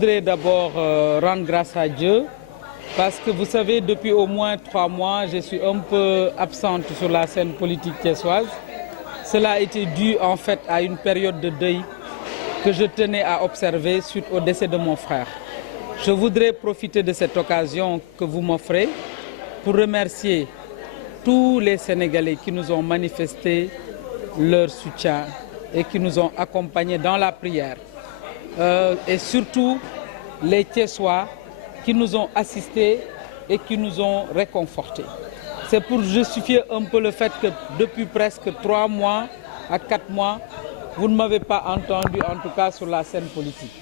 Je voudrais d'abord rendre grâce à Dieu parce que vous savez, depuis au moins 3 mois, je suis un peu absente sur la scène politique thiessoise. Cela a été dû en fait à une période de deuil que je tenais à observer suite au décès de mon frère. Je voudrais profiter de cette occasion que vous m'offrez pour remercier tous les Sénégalais qui nous ont manifesté leur soutien et qui nous ont accompagnés dans la prière. Et surtout les Thiessois qui nous ont assistés et qui nous ont réconfortés. C'est pour justifier un peu le fait que depuis presque 3 mois à 4 mois, vous ne m'avez pas entendu, en tout cas sur la scène politique.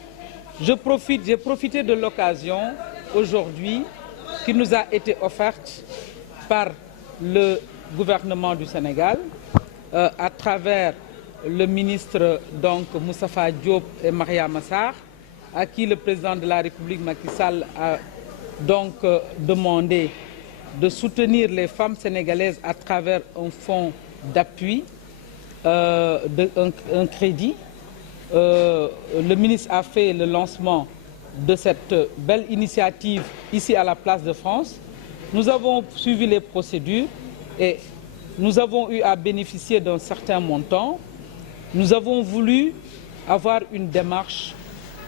J'ai profité de l'occasion aujourd'hui qui nous a été offerte par le gouvernement du Sénégal à travers le ministre Moustapha Diop et Mariama Sarr, à qui le président de la République Macky Sall a demandé de soutenir les femmes sénégalaises à travers un fonds d'appui, un crédit. Le ministre a fait le lancement de cette belle initiative ici à la Place de France. Nous avons suivi les procédures et nous avons eu à bénéficier d'un certain montant. Nous avons voulu avoir une démarche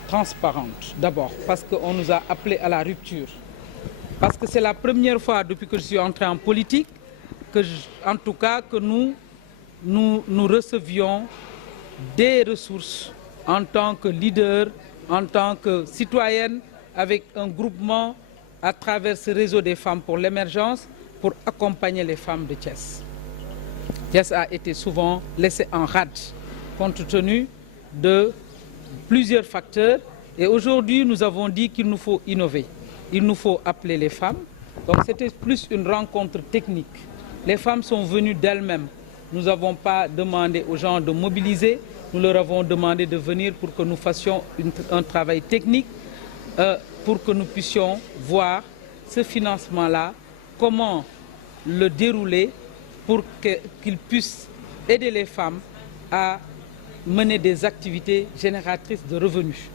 transparente, d'abord parce qu'on nous a appelés à la rupture. Parce que c'est la première fois depuis que je suis entré en politique que, nous recevions des ressources en tant que leader, en tant que citoyenne, avec un groupement à travers ce réseau des femmes pour l'émergence, pour accompagner les femmes de Thiès. Thiès a été souvent laissée en rade, compte tenu de plusieurs facteurs. Et aujourd'hui, nous avons dit qu'il nous faut innover. Il nous faut appeler les femmes. Donc c'était plus une rencontre technique. Les femmes sont venues d'elles-mêmes. Nous n'avons pas demandé aux gens de mobiliser. Nous leur avons demandé de venir pour que nous fassions un travail technique, pour que nous puissions voir ce financement-là, comment le dérouler pour qu'il puisse aider les femmes à mener des activités génératrices de revenus.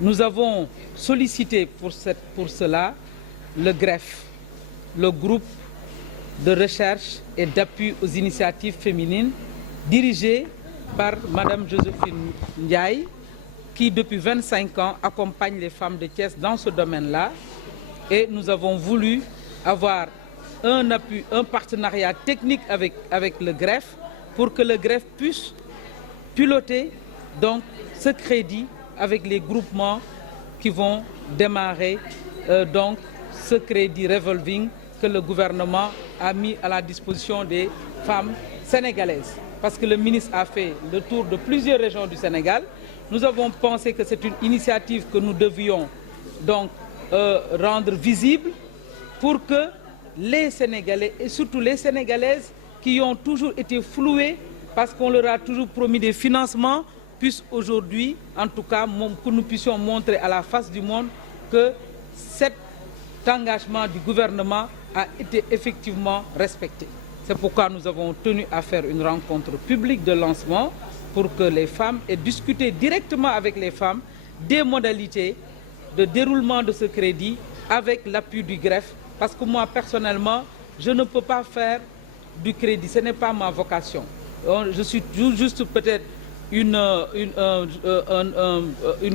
Nous avons sollicité pour cela le GREF, le groupe de recherche et d'appui aux initiatives féminines, dirigé par Mme Joséphine Ndiaye, qui depuis 25 ans accompagne les femmes de Thiès dans ce domaine-là. Et nous avons voulu avoir un appui, un partenariat technique avec le GREF pour que le GREF puisse piloter donc ce crédit avec les groupements qui vont démarrer donc ce crédit revolving que le gouvernement a mis à la disposition des femmes sénégalaises. Parce que le ministre a fait le tour de plusieurs régions du Sénégal. Nous avons pensé que c'est une initiative que nous devions donc rendre visible pour que les Sénégalais et surtout les Sénégalaises qui ont toujours été floués parce qu'on leur a toujours promis des financements puissent aujourd'hui, en tout cas, que nous puissions montrer à la face du monde que cet engagement du gouvernement a été effectivement respecté. C'est pourquoi nous avons tenu à faire une rencontre publique de lancement pour que les femmes aient discuté directement avec les femmes des modalités de déroulement de ce crédit avec l'appui du GREF. Parce que moi, personnellement, je ne peux pas faire du crédit. Ce n'est pas ma vocation. Je suis juste peut-être une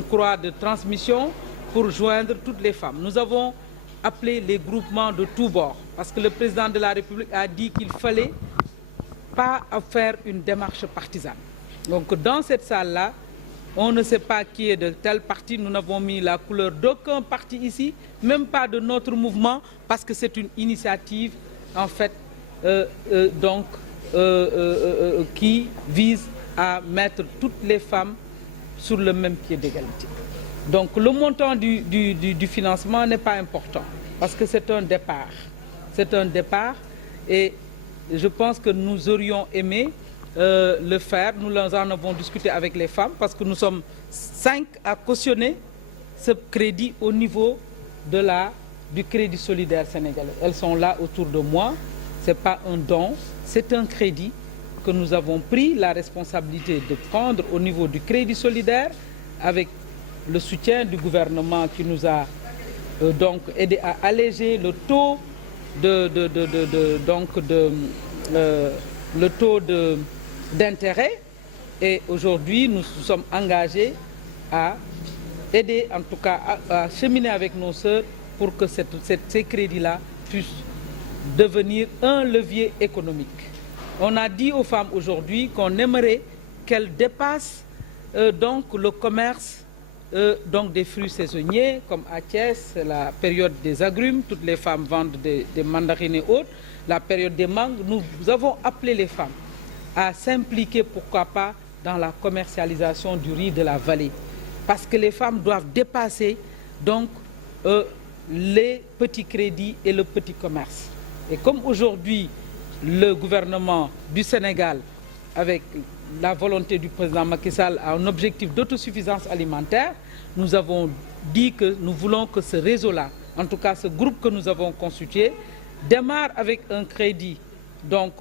croix de transmission pour joindre toutes les femmes. Nous avons appelé les groupements de tous bords parce que le président de la République a dit qu'il ne fallait pas faire une démarche partisane. Donc dans cette salle-là, on ne sait pas qui est de tel parti. Nous n'avons mis la couleur d'aucun parti ici, même pas de notre mouvement, parce que c'est une initiative en fait qui vise à mettre toutes les femmes sur le même pied d'égalité. Donc le montant du financement n'est pas important parce que c'est un départ. C'est un départ et je pense que nous aurions aimé le faire. Nous en avons discuté avec les femmes parce que nous sommes 5 à cautionner ce crédit au niveau du Crédit solidaire sénégalais. Elles sont là autour de moi. Ce n'est pas un don, c'est un crédit que nous avons pris la responsabilité de prendre au niveau du Crédit solidaire avec le soutien du gouvernement qui nous a donc aidé à alléger le taux d'intérêt. Et aujourd'hui, nous sommes engagés à aider, en tout cas, à cheminer avec nos sœurs pour que ces crédits-là puissent devenir un levier économique. On a dit aux femmes aujourd'hui qu'on aimerait qu'elles dépassent donc le commerce donc des fruits saisonniers, comme à Thiès, c'est la période des agrumes, toutes les femmes vendent des mandarines et autres, la période des mangues. Nous avons appelé les femmes à s'impliquer, pourquoi pas, dans la commercialisation du riz de la vallée. Parce que les femmes doivent dépasser donc les petits crédits et le petit commerce. Et comme aujourd'hui, le gouvernement du Sénégal, avec la volonté du président Macky Sall, a un objectif d'autosuffisance alimentaire, nous avons dit que nous voulons que ce réseau-là, en tout cas ce groupe que nous avons constitué, démarre avec un crédit donc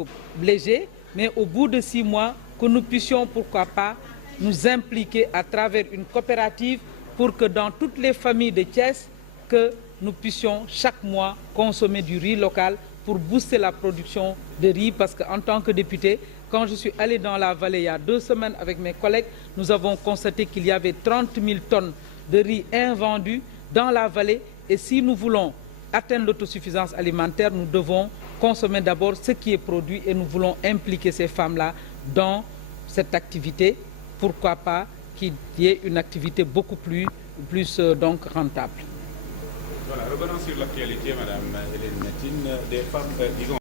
léger, mais au bout de 6 mois, que nous puissions, pourquoi pas, nous impliquer à travers une coopérative pour que dans toutes les familles de Thiès, que nous puissions chaque mois consommer du riz local pour booster la production de riz. Parce qu'en tant que député, quand je suis allé dans la vallée il y a 2 semaines avec mes collègues, nous avons constaté qu'il y avait 30 000 tonnes de riz invendus dans la vallée. Et si nous voulons atteindre l'autosuffisance alimentaire, nous devons consommer d'abord ce qui est produit et nous voulons impliquer ces femmes-là dans cette activité. Pourquoi pas qu'il y ait une activité beaucoup plus donc rentable. Voilà, revenons sur l'actualité, Madame Hélène Tine, des femmes, disons,